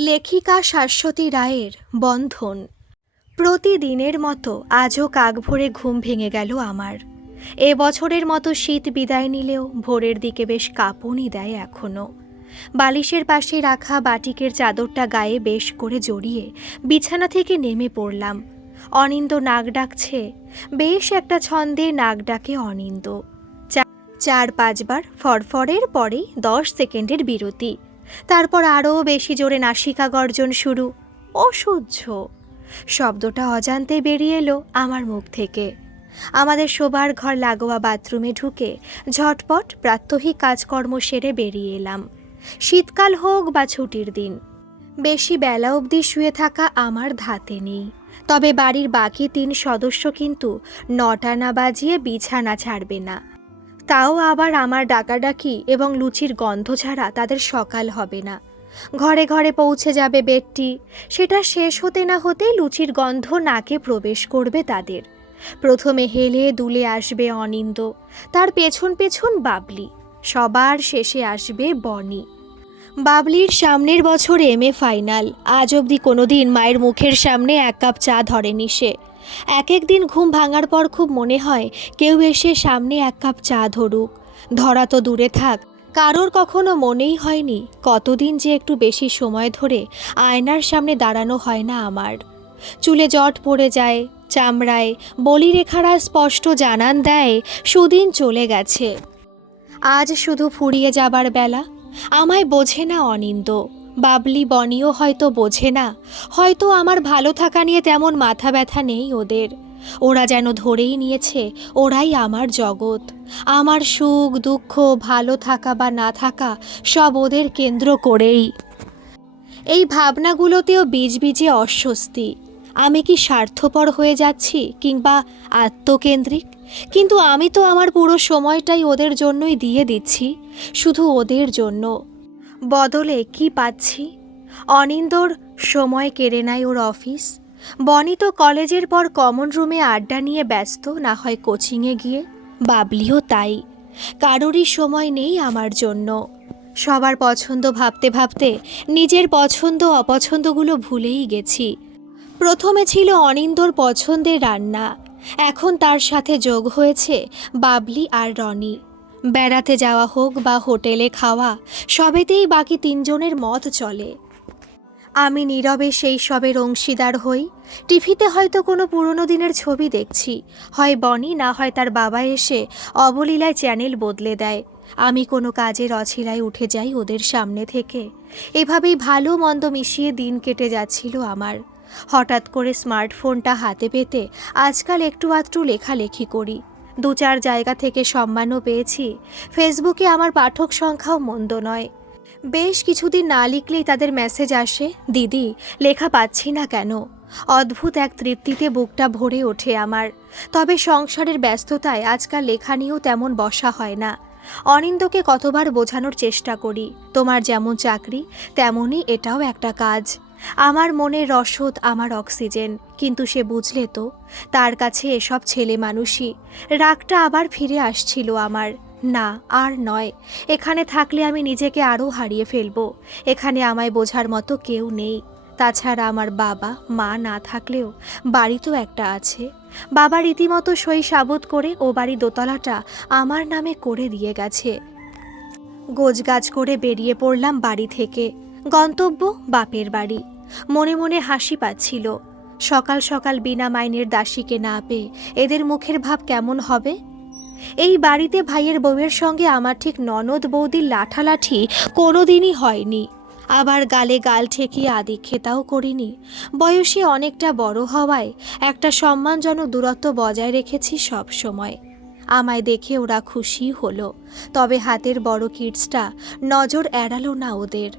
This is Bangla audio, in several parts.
লেখিকা শাশ্বতী রায়ের বন্ধন। প্রতিদিনের মতো আজও কাক ভোরে ঘুম ভেঙে গেল আমার। এ বছরের মতো শীত বিদায় নিলেও ভোরের দিকে বেশ কাঁপুনি দেয় এখনও। বালিশের পাশে রাখা বাটিকের চাদরটা গায়ে বেশ করে জড়িয়ে বিছানা থেকে নেমে পড়লাম। অনিন্দ নাক ডাকছে। বেশ একটা ছন্দে নাক ডাকে অনিন্দ। 4-5 বার ফরফরের পরেই 10 সেকেন্ডের বিরতি। তারপর আরও বেশি জোরে নাসিকা গর্জন শুরু। অসহ্য শব্দটা অজান্তে বেরিয়ে এলো আমার মুখ থেকে। আমাদের শোবার ঘর লাগোয়া বাথরুমে ঢুকে ঝটপট প্রাত্যহিক কাজকর্ম সেরে বেরিয়ে এলাম। শীতকাল হোক বা ছুটির দিন, বেশি বেলা অবধি শুয়ে থাকা আমার ধাতে নেই। তবে বাড়ির বাকি 3 সদস্য কিন্তু 9টা না বাজিয়ে বিছানা ছাড়বে না। তাও আবার আমার ডাকাডাকি এবং লুচির গন্ধ ছাড়া তাদের সকাল হবে না। ঘরে ঘরে পৌঁছে যাবে বেডটি। সেটা শেষ হতে না হতেই লুচির গন্ধ নাকে প্রবেশ করবে তাদের। প্রথমে হেলে দুলে আসবে অনিন্দ, তার পেছন পেছন বাবলি, সবার শেষে আসবে বনি। বাবলির সামনের বছর MA ফাইনাল। আজ অবধি কোনোদিন মায়ের মুখের সামনে 1 কাপ চা ধরেনি সে। এক দিন ঘুম ভাঙার পর খুব মনে হয় কেউ এসে সামনে 1 কাপ চা ধরুক। ধরা তো দূরে থাক, কারোর কখনো মনেই হয়নি কতদিন যে একটু বেশি সময় ধরে আয়নার সামনে দাঁড়ানো হয় না আমার। চুলে জট পড়ে যায়, চামড়ায় বলিরেখারা স্পষ্ট জানান দেয় সুদিন চলে গেছে। আজ শুধু ফুরিয়ে যাবার বেলা। আমায় বোঝে না অনিন্দ, বাবলি বনিও হয়তো বোঝে না। হয়তো আমার ভালো থাকা নিয়ে তেমন মাথা ব্যথা নেই ওদের। ওরা যেন ধরেই নিয়েছে ওরাই আমার জগৎ। আমার সুখ দুঃখ, ভালো থাকা বা না থাকা সব ওদের কেন্দ্র করেই। এই ভাবনাগুলোতেও বীজে অস্বস্তি। আমি কি স্বার্থপর হয়ে যাচ্ছি কিংবা আত্মকেন্দ্রিক? কিন্তু আমি তো আমার পুরো সময়টাই ওদের জন্যই দিয়ে দিচ্ছি, শুধু ওদের জন্য। বদলে কি পাচ্ছি? অনিন্দর সময় কেড়ে নেয় ওর অফিস। বনি তো কলেজের পর কমন রুমে আড্ডা নিয়ে ব্যস্ত, না হয় কোচিংয়ে গিয়ে। বাবলিও তাই। কারোরই সময় নেই আমার জন্য। সবার পছন্দ ভাবতে ভাবতে নিজের পছন্দ অপছন্দগুলো ভুলেই গেছি। প্রথমে ছিল অনিন্দর পছন্দের রান্না, এখন তার সাথে যোগ হয়েছে বাবলি আর রনি। বেড়াতে যাওয়া হোক বা হোটেলে খাওয়া, সবেতেই বাকি 3 জনের মত চলে। আমি নীরবে সেই সবের অংশীদার হই। টিভিতে হয়তো কোনো পুরনো দিনের ছবি দেখছি, হয় বনি না হয় তার বাবা এসে অবলীলায় চ্যানেল বদলে দেয়। আমি কোনো কাজের অছিলায় উঠে যাই ওদের সামনে থেকে। এভাবেই ভালো মন্দ মিশিয়ে দিন কেটে যাচ্ছিল আমার। হঠাৎ করে স্মার্টফোনটা হাতে পেতে আজকাল একটু আধটু লেখালেখি করি। 2-4 জায়গা থেকে সম্মানও পেয়েছি। ফেসবুকে আমার পাঠক সংখ্যাও মন্দ নয়। বেশ কিছুদিন না লিখলেই তাদের মেসেজ আসে, দিদি লেখা পাচ্ছি না কেন। অদ্ভুত এক তৃপ্তিতে বুকটা ভরে ওঠে আমার। তবে সংসারের ব্যস্ততায় আজকাল লেখা নিয়েও তেমন বসা হয় না। অনিন্দকে কতবার বোঝানোর চেষ্টা করি, তোমার যেমন চাকরি তেমনই এটাও একটা কাজ। আমার মনের রসদ, আমার অক্সিজেন। কিন্তু সে বুঝলে তো, তার কাছে এসব ছেলে মানুষই। রাগটা আবার ফিরে আসছিল আমার। না, আর নয়। এখানে থাকলে আমি নিজেকে আরও হারিয়ে ফেলবো। এখানে আমায় বোঝার মতো কেউ নেই। তাছাড়া আমার বাবা মা না থাকলেও বাড়ি তো একটা আছে। বাবা রীতিমতো সই সাবুত করে ও বাড়ি দোতলাটা আমার নামে করে দিয়ে গেছে। গোছগাছ করে বেরিয়ে পড়লাম বাড়ি থেকে। গন্তব্য বাপের বাড়ি। মনে মনে হাসি পাচ্ছিল। সকাল সকাল বিনা মাইনের দাসীকে না পেয়ে এদের মুখের ভাব কেমন হবে? এই বাড়িতে ভাইয়ের বউয়ের সঙ্গে আমার ঠিক ননদ বৌদির লাঠালাঠি কোনোদিনই হয়নি। আবার গালে গাল ঠেকিয়ে আদিক্ষেতাও করিনি। বয়সে অনেকটা বড় হওয়ায় একটা সম্মানজনক দূরত্ব বজায় রেখেছি সব সময়। আমায় দেখে ওরা খুশি হলো। তবে হাতের বড় কিডসটা নজর এড়ালো না ওদের।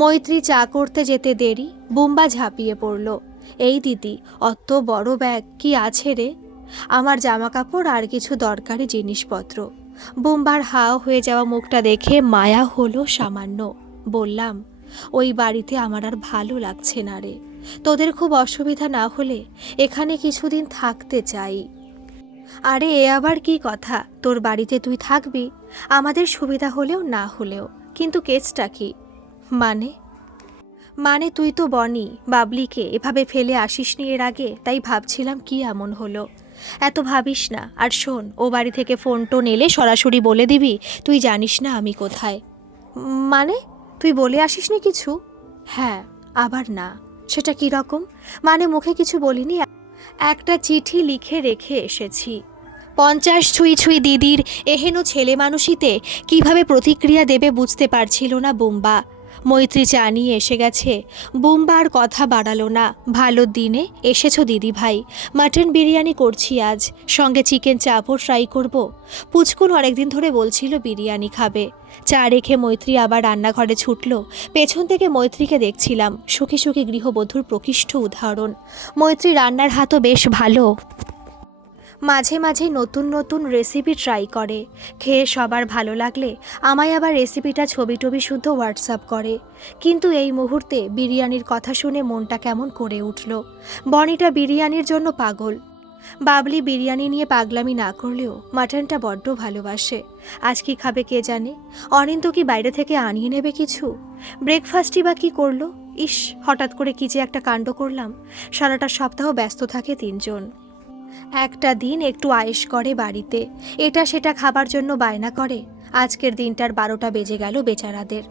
মৈত্রী চা করতে যেতে দেরি, বুম্বা ঝাঁপিয়ে পড়ল। এই দিদি, অত বড় ব্যাগ কি আছে রে? আমার জামাকাপড় আর কিছু দরকারি জিনিসপত্র। বুম্বার হাও হয়ে যাওয়া মুখটা দেখে মায়া হলো সামান্য। বললাম, ওই বাড়িতে আমার আর ভালো লাগছে না রে। তোদের খুব অসুবিধা না হলে এখানে কিছুদিন থাকতে চাই। আরে এ আবার কি কথা? তোর বাড়িতে তুই থাকবি, আমাদের সুবিধা হলেও না হলেও। কিন্তু কেসটা কি? মানে? মানে তুই তো বনি বাবলিকে এভাবে ফেলে আসিসনি এর আগে, তাই ভাবছিলাম কি এমন হলো। এত ভাবিস না, আর শোন, ও বাড়ি থেকে ফোন টোন এলে সরাসরি বলে দিবি তুই জানিস না আমি কোথায়। মানে তুই বলে আসিসনি কিছু? হ্যাঁ, আবার না। সেটা কি রকম? মানে মুখে কিছু বলিনি, একটা চিঠি লিখে রেখে এসেছি। 50 ছুঁই ছুঁই দিদির এহেন ছেলে মানুষিতে কিভাবে প্রতিক্রিয়া দেবে বুঝতে পারছিল না বুম্বা। মৈত্রী চা নিয়ে এসে গেছে। বুম্বা আর কথা বাড়ালো না। ভালো দিনে এসেছো দিদি ভাই, মাটন বিরিয়ানি করছি আজ, সঙ্গে চিকেন চাপও ট্রাই করব। পুচকুন অনেকদিন ধরে বলছিল বিরিয়ানি খাবে। চা রেখে মৈত্রী আবার রান্নাঘরে ছুটল। পেছন থেকে মৈত্রীকে দেখছিলাম, সুখী সুখী গৃহবধূর প্রকৃষ্ট উদাহরণ। মৈত্রী রান্নার হাতও বেশ ভালো, মাঝে মাঝে নতুন নতুন রেসিপি ট্রাই করে। খেয়ে সবার ভালো লাগলে আমায় আবার রেসিপিটা ছবি টবি শুদ্ধ হোয়াটসঅ্যাপ করে। কিন্তু এই মুহূর্তে বিরিয়ানির কথা শুনে মনটা কেমন করে উঠল। বনিটা বিরিয়ানির জন্য পাগল। বাবলি বিরিয়ানি নিয়ে পাগলামি না করলেও মাটনটা বড্ড ভালোবাসে। আজ কি খাবে কে জানে। অনিন্দ কি বাইরে থেকে আনিয়ে নেবে কিছু? ব্রেকফাস্টই বা কী করলো? ইস, হঠাৎ করে কি যে একটা কাণ্ড করলাম। সারাটা সপ্তাহ ব্যস্ত থাকে তিনজন। একটা দিন একটু আয়েশ করে বাড়িতে, এটা সেটা খাবার জন্য বায়না করে। আজকের দিনটার 12টা বেজে গেল বেচারাদের।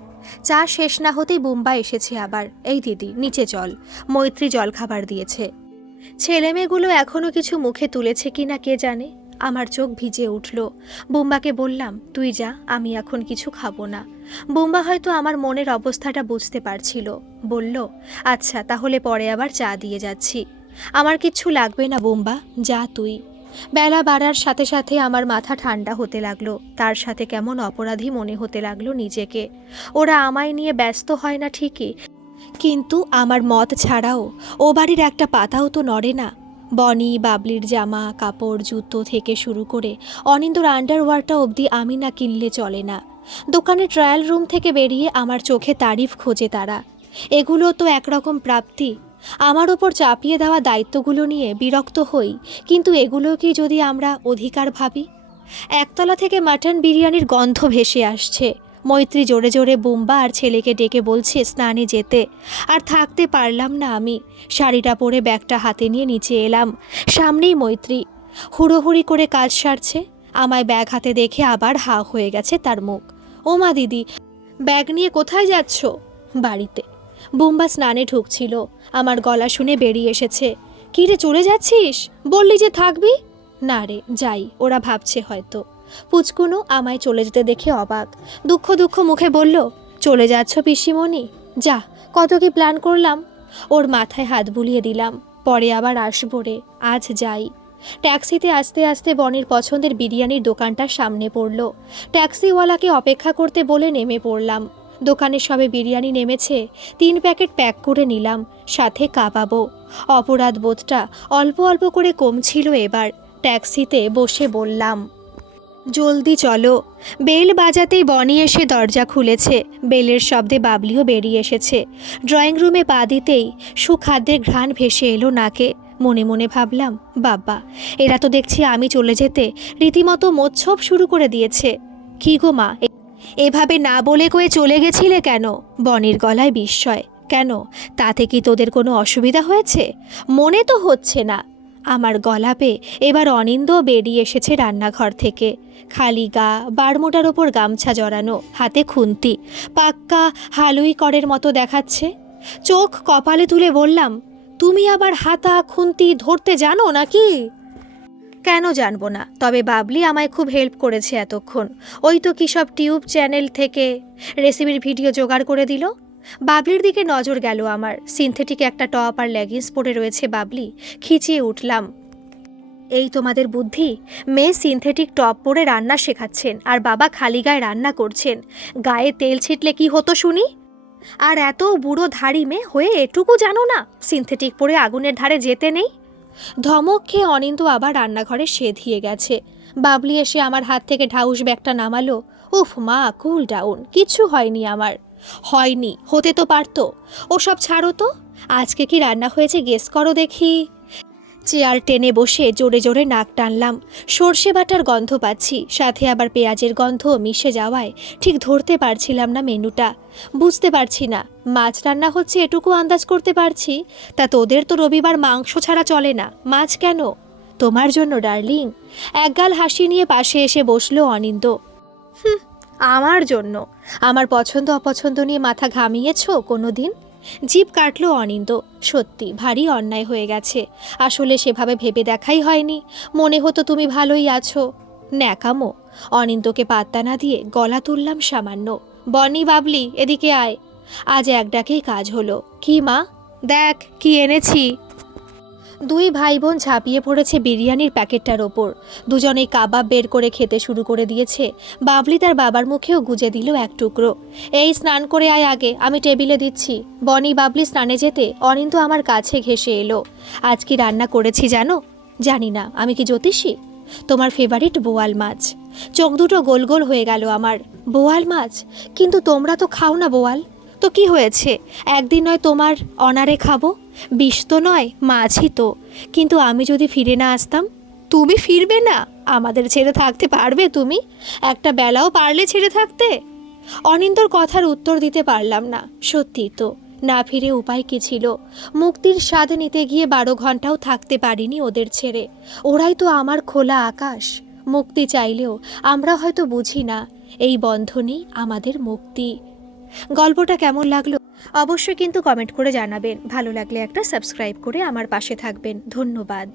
চা শেষ না হতেই বুম্বা এসেছে আবার। এই দিদি নিচে চল, মৈত্রী জল খাবার দিয়েছে। ছেলেমেয়েগুলো এখনও কিছু মুখে তুলেছে কি না কে জানে। আমার চোখ ভিজে উঠল। বুম্বাকে বললাম তুই যা, আমি এখন কিছু খাবো না। বুম্বা হয়তো আমার মনের অবস্থাটা বুঝতে পারছিল। বলল আচ্ছা তাহলে পরে আবার চা দিয়ে যাচ্ছি। আমার কিচ্ছু লাগবে না বুম্বা, যা তুই। বেলা বাড়ার সাথে সাথে আমার মাথা ঠান্ডা হতে লাগলো। তার সাথে কেমন অপরাধী মনে হতে লাগলো নিজেকে। ওরা আমায় নিয়ে ব্যস্ত হয় না ঠিকই, কিন্তু আমার মত ছাড়াও ও বাড়ির একটা পাতাও তো নড়ে না। বনি বাবলির জামা কাপড় জুতো থেকে শুরু করে অনিন্দর আন্ডারওয়্যারটা অবধি আমি না কিনলে চলে না। দোকানে ট্রায়াল রুম থেকে বেরিয়ে আমার চোখে তারিফ খোঁজে তারা। এগুলো তো একরকম প্রাপ্তি। আমার ওপর চাপিয়ে দেওয়া দায়িত্বগুলো নিয়ে বিরক্ত হই, কিন্তু এগুলোকে যদি আমরা অধিকার ভাবি। একতলা থেকে মাটন বিরিয়ানির গন্ধ ভেসে আসছে। মৈত্রী জোরে জোরে বুম্বা আর ছেলেকে ডেকে বলছে স্নানে যেতে। আর থাকতে পারলাম না আমি। শাড়িটা পরে ব্যাগটা হাতে নিয়ে নিচে এলাম। সামনেই মৈত্রী হুড়োহুড়ি করে কাজ সারছে। আমায় ব্যাগ হাতে দেখে আবার হা হয়ে গেছে তার মুখ। ও মা দিদি, ব্যাগ নিয়ে কোথায় যাচ্ছ? বাড়িতে। বুম্বা স্নানে ঢুকছিল, আমার গলা শুনে বেরিয়ে এসেছে। কী রে, চলে যাচ্ছিস? বললি যে থাকবি। না রে, যাই, ওরা ভাবছে হয়তো। পুচকুনো আমায় চলে যেতে দেখে অবাক। দুঃখ দুঃখ মুখে বলল চলে যাচ্ছ পিসিমণি? যা, কত কি প্ল্যান করলাম। ওর মাথায় হাত বুলিয়ে দিলাম, পরে আবার আসবো রে, আজ যাই। ট্যাক্সিতে আস্তে আস্তে বনির পছন্দের বিরিয়ানির দোকানটার সামনে পড়ল। ট্যাক্সিওয়ালাকে অপেক্ষা করতে বলে নেমে পড়লাম। দোকানে সবে বিরিয়ানি নেমেছে। 3 প্যাকেট প্যাক করে নিলাম, সাথে কাবাবও। অপরাধ বোধটা অল্প অল্প করে কমছিল এবার। ট্যাক্সিতে বসে বললাম জলদি চলো। বেল বাজাতেই বনি এসে দরজা খুলেছে। বেলের শব্দে বাবলিও বেরিয়ে এসেছে। ড্রয়িং রুমে পা দিতেই সুখাদ্যের ঘ্রাণ ভেসে এলো নাকে। মনে মনে ভাবলাম বাবা, এরা তো দেখছি আমি চলে যেতে রীতিমতো মোচ্ছব শুরু করে দিয়েছে। কি গো মা, এভাবে না বলে কয়ে চলে গেছিলে কেন? বনির গলায় বিস্ময়। কেন, তাতে কি তোদের কোনো অসুবিধা হয়েছে? মনে তো হচ্ছে না। আমার গলা পেয়ে এবার অনিন্দও বেরিয়ে এসেছে রান্নাঘর থেকে। খালি গা, বারমোটার ওপর গামছা জড়ানো, হাতে খুন্তি, পাক্কা হালুই করের মতো দেখাচ্ছে। চোখ কপালে তুলে বললাম তুমি আবার হাতা খুন্তি ধরতে জানো নাকি? কেন জানবো না, তবে বাবলি আমায় খুব হেল্প করেছে এতক্ষণ। ওই তো কী সব টিউব চ্যানেল থেকে রেসিপির ভিডিও জোগাড় করে দিল। বাবলির দিকে নজর গেল আমার। সিনথেটিক একটা টপ আর লেগিংস পরে রয়েছে বাবলি। খিচিয়ে উঠলাম, এই তোমাদের বুদ্ধি! মেয়ে সিনথেটিক টপ পরে রান্না শেখাচ্ছেন আর বাবা খালি গায়ে রান্না করছেন। গায়ে তেল ছিটলে কি হতো শুনি? আর এত বুড়ো ধাড়ি মেয়ে হয়ে এটুকু জানো না সিনথেটিক পরে আগুনের ধারে যেতে নেই? ধমক খেয়ে অনিন্দ আবার রান্নাঘরে সেধিয়ে গেছে। বাবলি এসে আমার হাত থেকে ঢাউস ব্যাগটা নামালো। উফ মা, কুল ডাউন, কিচ্ছু হয়নি আমার। হয়নি, হতে তো পারতো। ওসব ছাড়ো তো। আজকে কি রান্না হয়েছে গেস করো দেখি। চেয়ার টেনে বসে জোরে জোরে নাক টানলাম। সর্ষে বাটার গন্ধ পাচ্ছি, সাথে আবার পেঁয়াজের গন্ধও মিশে যাওয়ায় ঠিক ধরতে পারছিলাম না মেনুটা। বুঝতে পারছি না, মাছ রান্না হচ্ছে এটুকু আন্দাজ করতে পারছি, তা তোদের তো রবিবার মাংস ছাড়া চলে না, মাছ কেন? তোমার জন্য ডার্লিং। একগাল হাসি নিয়ে পাশে এসে বসলো অনিন্দ। আমার জন্য? আমার পছন্দ অপছন্দ নিয়ে মাথা ঘামিয়েছ কোনো দিন? জিভ কাটলো অনিন্দ। সত্যি ভারী অন্যায় হয়ে গেছে। আসলে সেভাবে ভেবে দেখাই হয়নি, মনে হতো তুমি ভালোই আছো। ন্যাকামো। অনিন্দকে পাত্তা না দিয়ে গলা তুললাম সামান্য। বনি বাবলি, এদিকে আয়। আজ এক ডাকেই কাজ হলো। কি মা? দেখ কি এনেছি। দুই ভাই বোন ঝাঁপিয়ে পড়েছে বিরিয়ানির প্যাকেটটার ওপর। দুজনেই কাবাব বের করে খেতে শুরু করে দিয়েছে। বাবলি তার বাবার মুখেও গুজে দিল এক টুকরো। এই স্নান করে আয় আগে, আমি টেবিলে দিচ্ছি। বনি বাবলি স্নানে যেতে অনিন্দ আমার কাছে ঘেঁষে এলো। আজ কি রান্না করেছি জানো? জানি না, আমি কি জ্যোতিষী? তোমার ফেভারিট বোয়াল মাছ। চোখ দুটো গোল গোল হয়ে গেল আমার। বোয়াল মাছ? কিন্তু তোমরা তো খাও না বোয়াল। তো কি হয়েছে, একদিন নয় তোমার অনারে খাবো। বিষ তো নয়, মাছই তো। কিন্তু আমি যদি ফিরে না আসতাম? তুমি ফিরবে না? আমাদের ছেড়ে থাকতে পারবে তুমি? একটা বেলাও পারলে ছেড়ে থাকতে? অনিন্দর কথার উত্তর দিতে পারলাম না। সত্যি তো, না ফিরে উপায় কি ছিল? মুক্তির স্বাদ নিতে গিয়ে 12 ঘন্টাও থাকতে পারিনি ওদের ছেড়ে। ওরাই তো আমার খোলা আকাশ। মুক্তি চাইলেও আমরা হয়তো বুঝি না এই বন্ধনই আমাদের মুক্তি। গল্পটা কেমন লাগলো অবশ্যই কিন্তু কমেন্ট করে জানাবেন। ভালো লাগলে একটা সাবস্ক্রাইব করে আমার পাশে থাকবেন। ধন্যবাদ।